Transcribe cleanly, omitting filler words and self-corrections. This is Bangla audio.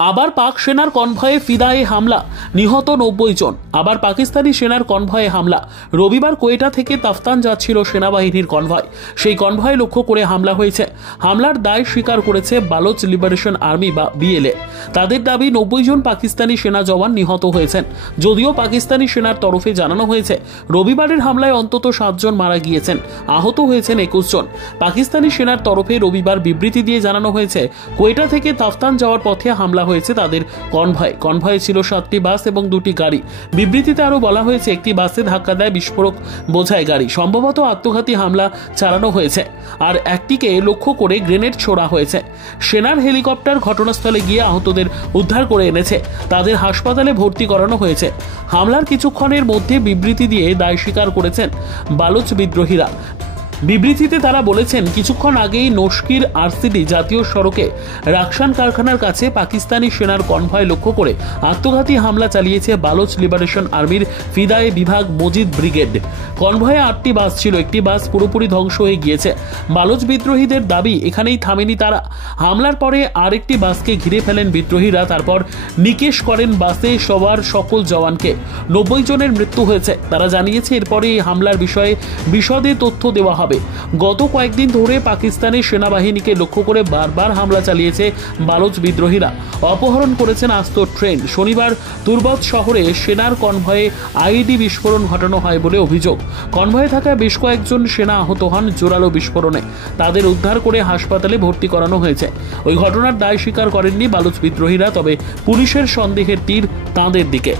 আবার পাক সেনার কনভয়ে ফিদায়ে হামলা, নিহত 90 জন। আবার পাকিস্তানি সেনার কনভয়ে হামলা। রবিবার কোয়েটা থেকে তাফতান যাচ্ছিল সেনাবাহিনীর কনভয়, সেই কনভয়ে লক্ষ্য করে হামলা হয়েছে। হামলার দায় স্বীকার করেছে বালোচ লিবারেশন আর্মি বা বিএলএ। তাদের দাবি 90 জন পাকিস্তানি সেনা জওয়ান নিহত হয়েছেন। যদিও পাকিস্তানি সেনার তরফে জানানো হয়েছে রবিবারের হামলায় অন্তত 7 জন মারা গিয়েছেন, আহত হয়েছেন 21 জন। পাকিস্তানি সেনার তরফে রবিবার বিবৃতি দিয়ে জানানো হয়েছে কোয়েটা থেকে তাফতান যাওয়ার পথে হামলা হয়েছে তাদের কনভয়ে ছিল 7টি বাস এবং 2টি গাড়ি। বিবৃতিতে আরো বলা হয়েছে একটি বাসে ধাক্কা দেয় বিস্ফোরক বোঝাই গাড়ি, সম্ভবত আত্মঘাতী হামলা চালানো হয়েছে, আর একটিকে লক্ষ্য করে গ্রেনেড ছোড়া হয়েছে। সেনার হেলিকপ্টার ঘটনাস্থলে গিয়ে আহতদের উদ্ধার করে এনেছে, তাদের হাসপাতালে ভর্তি করানো হয়েছে। হামলার কিছুক্ষণের মধ্যে বিবৃতি দিয়ে দায় স্বীকার করেছেন বালুচ বিদ্রোহীরা। বিবৃতিতে তারা বলেছেন, কিছুক্ষণ আগেই নস্কির আরসিডি জাতীয় সড়কে রাকসান কারখানার কাছে পাকিস্তানি সেনার কনভয় লক্ষ্য করে আত্মঘাতী হামলা চালিয়েছে বালোচ লিবারেশন আর্মির ফিদায়ে বিভাগ মজিদ ব্রিগেড। কনভয়ে 8টি বাস ছিল, একটি বাস পুরোপুরি ধ্বংস হয়ে গিয়েছে। বালোচ বিদ্রোহীদের দাবি এখানেই থামেনি তারা। হামলার পরে আরেকটি বাসকে ঘিরে ফেলেন বিদ্রোহীরা, তারপর নিকেশ করেন বাসে সবার সকল জওয়ানকে। 90 জনের মৃত্যু হয়েছে। তারা জানিয়েছে এরপরে এই হামলার বিষয়ে বিশদে তথ্য দেওয়া হবে। গত কয়েকদিন ধরে পাকিস্তানি সেনাবাহিনীকে লক্ষ্য করে বারবার হামলা চালিয়েছে বালোচ বিদ্রোহীরা। অপহরণ করেছেন আস্ত ট্রেন। শনিবার তুরবত শহরে সেনার কনভয়ে আইডি বিস্ফোরণ ঘটানো হয় বলে অভিযোগ। কনভয়ে থাকা বেশ কয়েকজন সেনা আহত হন জোরালো বিস্ফোরণে। তাদের উদ্ধার করে হাসপাতালে ভর্তি করানো হয়েছে। ওই ঘটনার দায় স্বীকার করেননি বালোচ বিদ্রোহীরা, তবে পুলিশের সন্দেহের তীর তাঁদের দিকে।